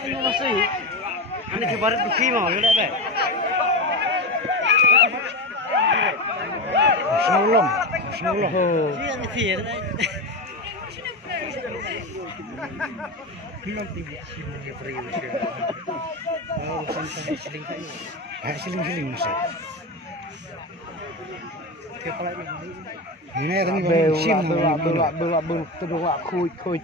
Ini masih. Ini kibarat bukti mau, lihat deh. Bismillah. Bismillah. Iya nih. Nanti sini beri usia. Oh, sampai siling kayu. Siling masih. Kepala Ini ada nih sim. bel kuy.